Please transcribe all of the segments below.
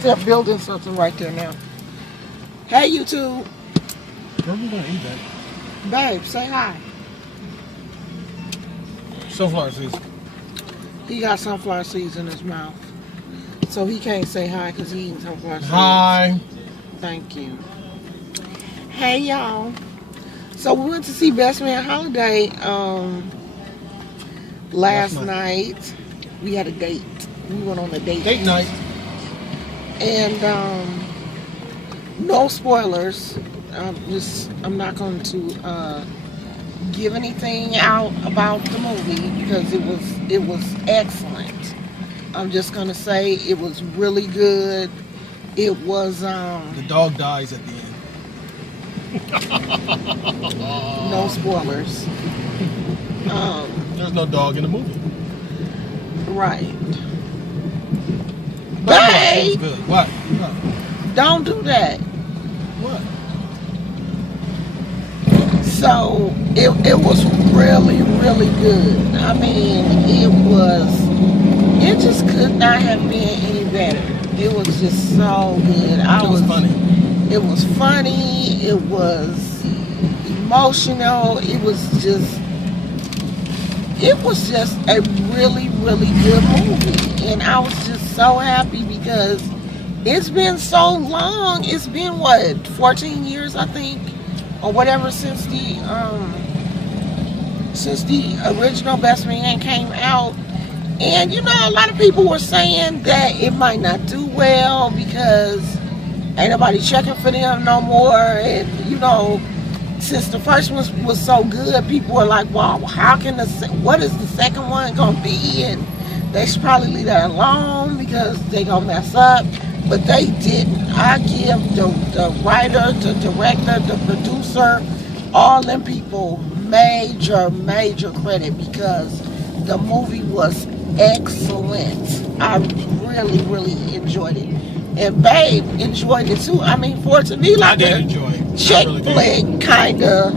think they're building something right there now. Hey, YouTube. Where are we gonna eat that? Babe, say hi. Sunflower seeds. He got sunflower seeds in his mouth. So he can't say hi because he eating sunflower seeds. Hi. Thank you. Hey, y'all. So we went to see Best Man Holiday last night. We had a date. We went on a date. Date night. And no spoilers. I'm not going to give anything out about the movie because it was excellent. I'm just gonna say it was really good. It was The dog dies at the end. no spoilers. There's no dog in the movie. Right. But Babe, it was good. What? don't do that. What? So it was really, really good. I mean, it just could not have been any better. It was just so good. It was funny. It was funny. It was emotional. It was just a really, really good movie. And I was just so happy because it's been so long. It's been, what, 14 years, I think? Or whatever since the original Best Man came out. And you know, a lot of people were saying that it might not do well because ain't nobody checking for them no more. And you know, since the first one was so good, people were like, "Wow, what is the second one gonna be?" And they should probably leave that alone because they gonna mess up. But they didn't. I give the writer, the director, the producer, all them people major credit because the movie was excellent. I really, really enjoyed it. And Babe enjoyed it too. I mean, for it to be like a chick flick kind of,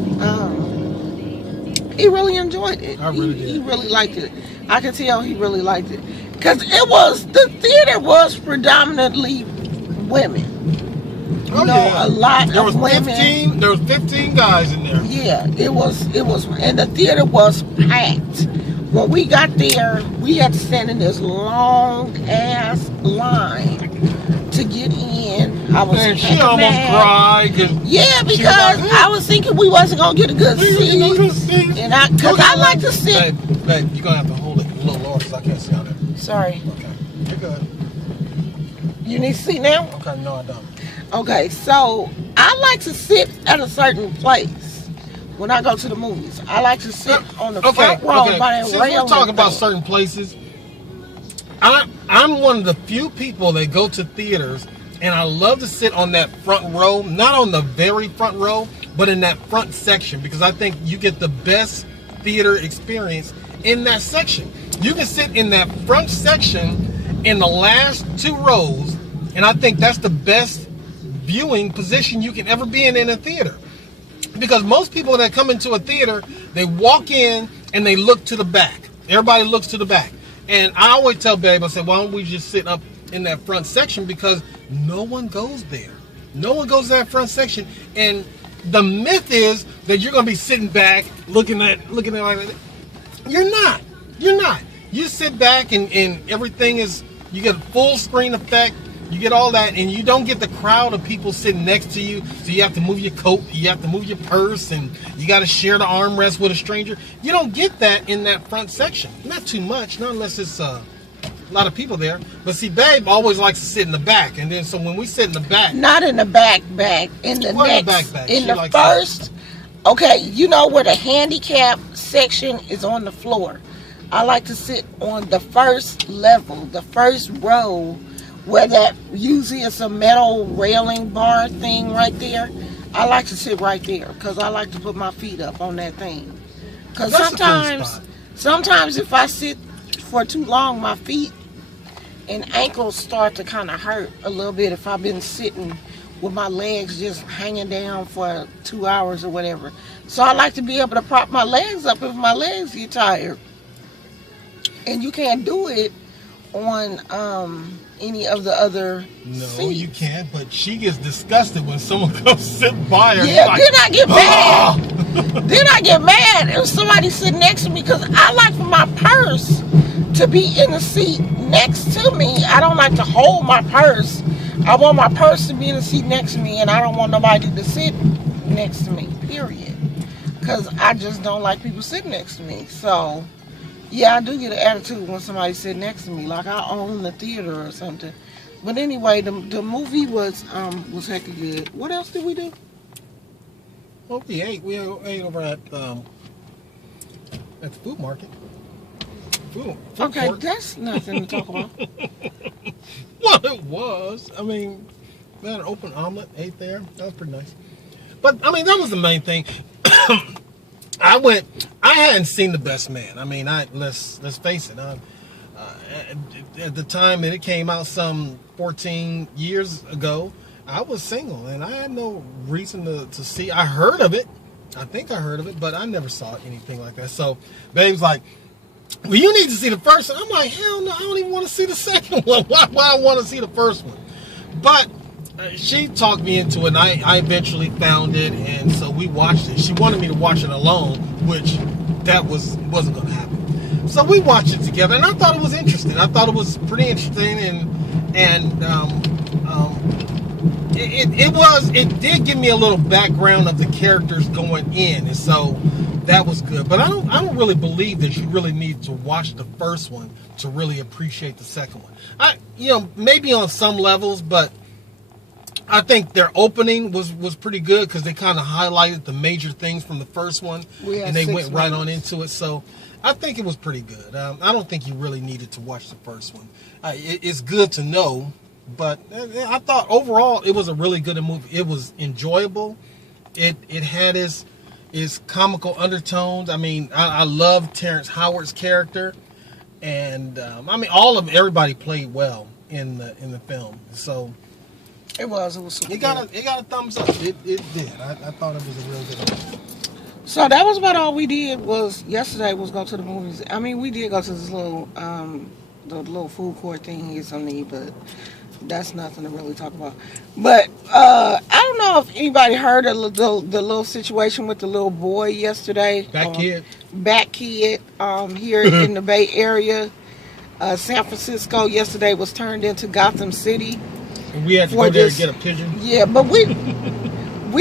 he really enjoyed it. I really did. He really liked it. I could tell he really liked it. Because the theater was predominantly women. You know, a lot of women. There was 15 guys in there. Yeah, it was, and the theater was packed. When we got there, we had to stand in this long ass line to get in. I was and she almost cried. Yeah, because I was thinking we wasn't gonna get a good seat. And I like to sit. Babe, you're gonna have to hold it a little lower because I can't see out there. Sorry. Okay, you're good. You need to see now? Okay, no, I don't. Okay, so I like to sit at a certain place when I go to the movies. I like to sit on the front row by that Since railing. we're talking about certain places, I'm one of the few people that go to theaters, and I love to sit on that front row, not on the very front row, but in that front section, because I think you get the best theater experience in that section. You can sit in that front section in the last two rows, and I think that's the best viewing position you can ever be in a theater. Because most people that come into a theater, they walk in and they look to the back. Everybody looks to the back. And I always tell Babe, I said, why don't we just sit up in that front section, because no one goes there. No one goes to that front section. And the myth is that you're going to be sitting back looking at like that. You're not. You're not. You sit back and everything is, you get a full screen effect. You get all that, and you don't get the crowd of people sitting next to you, so you have to move your coat, you have to move your purse, and you got to share the armrest with a stranger. You don't get that in that front section. Not too much, not unless it's a lot of people there. But see, Babe always likes to sit in the back, and then so when we sit in the back... Not in the back, in the next, in the first... Okay, you know where the handicap section is on the floor. I like to sit on the first level, the first row, where that usually it's a metal railing bar thing right there. I like to sit right there because I like to put my feet up on that thing. Because sometimes if I sit for too long, my feet and ankles start to kind of hurt a little bit if I've been sitting with my legs just hanging down for 2 hours or whatever. So I like to be able to prop my legs up if my legs get tired. And you can't do it on any of the other No, seats. you can't. But she gets disgusted when someone comes sit by her. Yeah, Like, then I get "Ah!" mad. Then I get mad if somebody sitting next to me because I like for my purse to be in the seat next to me. I don't like to hold my purse. I want my purse to be in the seat next to me, and I don't want nobody to sit next to me, period. Because I just don't like people sitting next to me. So, yeah, I do get an attitude when somebody sits next to me, like I own the theater or something. But anyway, the movie was hecka good. What else did we do? Well, we ate over at the food market. Food Okay, court. that's nothing to talk about. Well, it was. I mean, we had an open omelet, ate there. That was pretty nice. But I mean, that was the main thing. I hadn't seen The Best Man. I mean, let's face it. At the time that it came out, some 14 years ago, I was single and I had no reason to see. I heard of it. I think I heard of it, but I never saw anything like that. So, babe's like, well, you need to see the first one. I'm like, hell no, I don't even want to see the second one. Why I want to see the first one? But she talked me into it, and I eventually found it, and so we watched it. She wanted me to watch it alone, which that wasn't going to happen. So we watched it together, and I thought it was interesting. I thought it was pretty interesting, and it did give me a little background of the characters going in, and so that was good. But I don't really believe that you really need to watch the first one to really appreciate the second one. Maybe on some levels, but I think their opening was pretty good because they kind of highlighted the major things from the first one, and they went right on into it. So I think it was pretty good. I don't think you really needed to watch the first one. It's good to know, but I thought overall it was a really good movie. It was enjoyable. It had its comical undertones. I mean, I love Terrence Howard's character, and everybody played well in the film. So. It was super It got a thumbs up. It did. I thought it was a real good one. So that was about all we did. Yesterday was go to the movies. I mean, we did go to this little the little food court thing, get something to eat, but that's nothing to really talk about. But I don't know if anybody heard of the little situation with the little boy yesterday. Bat kid here in the Bay Area. San Francisco yesterday was turned into Gotham City. And we had to go there and get a pigeon. Yeah, but we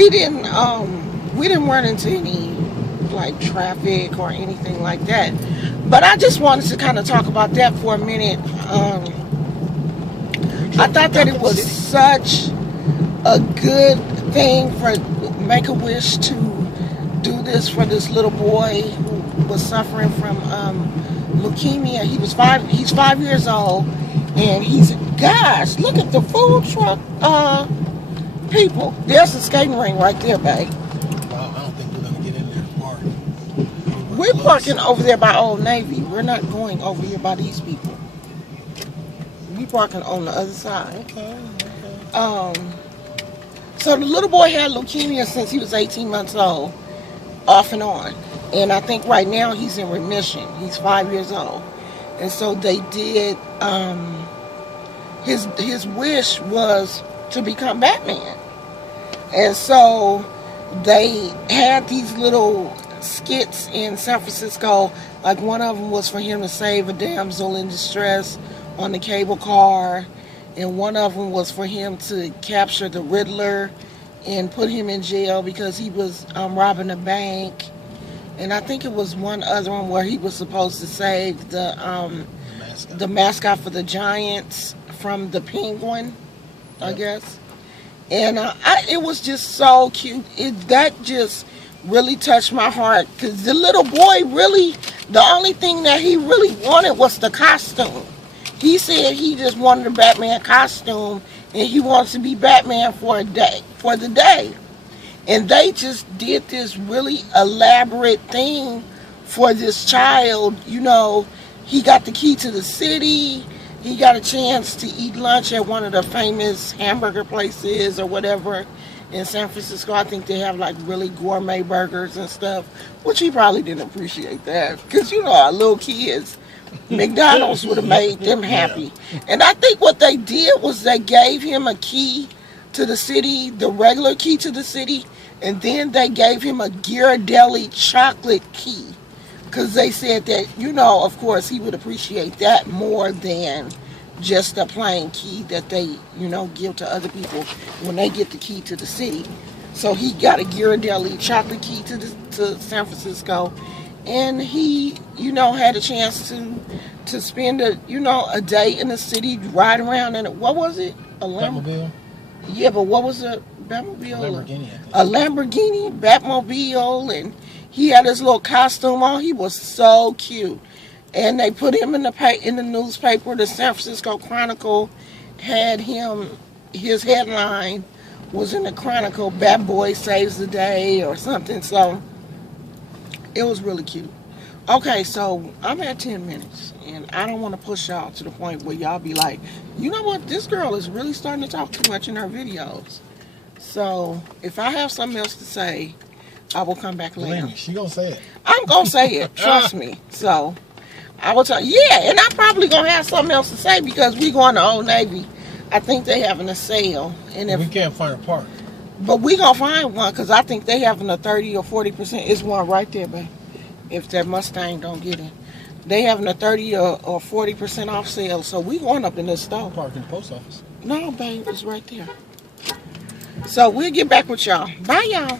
didn't run into any like traffic or anything like that. But I just wanted to kind of talk about that for a minute. I thought that it was such a good thing for Make-A-Wish to do this for this little boy who was suffering from leukemia. He's 5 years old. And gosh, look at the food truck people. There's a skating ring right there, babe. Wow, I don't think we're going to get in there to park. We're parking over there by Old Navy. We're not going over here by these people. We're parking on the other side. Okay. So the little boy had leukemia since he was 18 months old, off and on. And I think right now he's in remission. He's 5 years old. And so they did, his wish was to become Batman. And so they had these little skits in San Francisco. Like one of them was for him to save a damsel in distress on the cable car. And one of them was for him to capture the Riddler and put him in jail because he was robbing a bank. And I think it was one other one where he was supposed to save the mascot for the Giants from the Penguin, I guess. And it was just so cute. That just really touched my heart because the little boy the only thing that he really wanted was the costume. He said he just wanted a Batman costume and he wants to be Batman for the day. And they just did this really elaborate thing for this child. You know, he got the key to the city. He got a chance to eat lunch at one of the famous hamburger places or whatever in San Francisco. I think they have like really gourmet burgers and stuff, which he probably didn't appreciate that. Because, you know, our little kids, McDonald's would have made them happy. And I think what they did was they gave him a key to the city, the regular key to the city, and then they gave him a Ghirardelli chocolate key. Because they said that, of course, he would appreciate that more than just a plain key that they, give to other people when they get the key to the city. So he got a Ghirardelli chocolate key to San Francisco. And he, had a chance to spend a day in the city, ride around in what was it? A Batmobile? Yeah, but what was it? Batmobile? Lamborghini. A Lamborghini, Batmobile, and he had his little costume on. He was so cute. And they put him in the newspaper. The San Francisco Chronicle had him, his headline was in the Chronicle, Bad Boy Saves the Day or something. So it was really cute. Okay, so I'm at 10 minutes, and I don't want to push y'all to the point where y'all be like, you know what, this girl is really starting to talk too much in her videos. So if I have something else to say, I will come back later. She gonna say it. I'm gonna say it, trust me. So I will tell you, yeah, and I'm probably gonna have something else to say because we going to Old Navy. I think they having a sale, and if we can't find a park, but we gonna find one because I think they having a 30 or 40%. It's one right there, babe. If that Mustang don't get it, they having a 30 or 40% off sale. So we going up in this store. park in the post office. No, babe, it's right there. So we'll get back with y'all. Bye, y'all.